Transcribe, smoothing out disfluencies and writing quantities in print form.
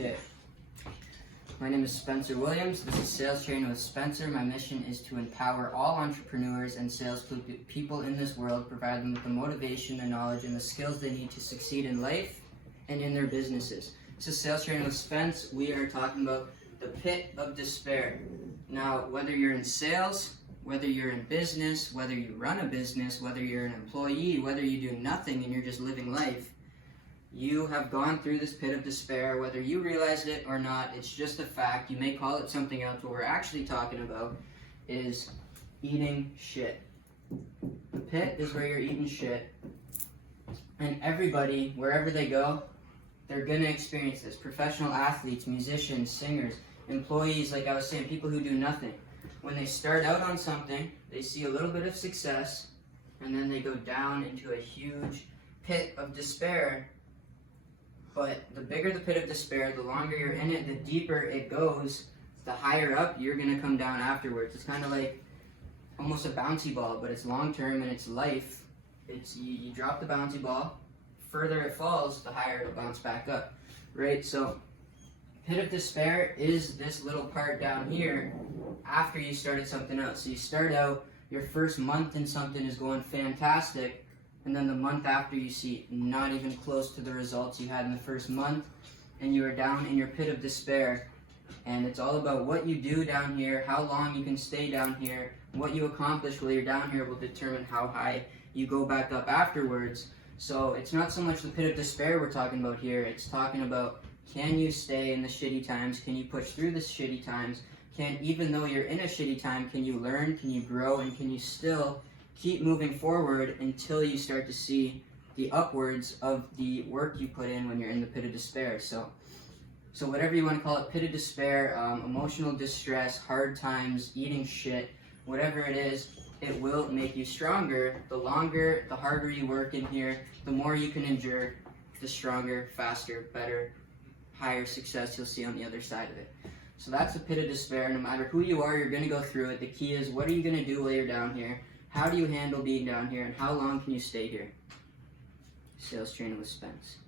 Okay. My name is Spencer Williams. This is Sales Training with Spencer. My mission is to empower all entrepreneurs and sales people in this world, provide them with the motivation, the knowledge, and the skills they need to succeed in life and in their businesses. This is Sales Training with Spence. We are talking about the pit of despair. Now, whether you're in sales, whether you're in business, whether you run a business, whether you're an employee, whether you do nothing and you're just living life, you have gone through this pit of despair, whether you realized it or not. It's just a fact. You may call it something else. What we're actually talking about is eating shit. The pit is where you're eating shit. And everybody, wherever they go, they're going to experience this. Professional athletes, musicians, singers, employees, like I was saying, people who do nothing. When they start out on something, they see a little bit of success, and then they go down into a huge pit of despair. But the bigger the pit of despair, the longer you're in it, the deeper it goes, the higher up you're going to come down afterwards. It's kind of like almost a bouncy ball, but it's long term and it's life. It's you drop the bouncy ball, further it falls, the higher it'll bounce back up, right? So pit of despair is this little part down here after you started something else. So you start out, your first month in something is going fantastic, and then the month after you see not even close to the results you had in the first month, and you are down in your pit of despair. And it's all about what you do down here, how long you can stay down here, what you accomplish while you're down here will determine how high you go back up afterwards. So it's not so much the pit of despair we're talking about here, it's talking about, can you stay in the shitty times, can you push through the shitty times, even though you're in a shitty time, can you learn, can you grow, and can you still keep moving forward until you start to see the upwards of the work you put in when you're in the pit of despair. So whatever you want to call it, pit of despair, emotional distress, hard times, eating shit, whatever it is, it will make you stronger. The longer, the harder you work in here, the more you can endure, the stronger, faster, better, higher success you'll see on the other side of it. So that's the pit of despair. No matter who you are, you're going to go through it. The key is, what are you going to do while you're down here? How do you handle being down here, and how long can you stay here? Sales Training with Spence.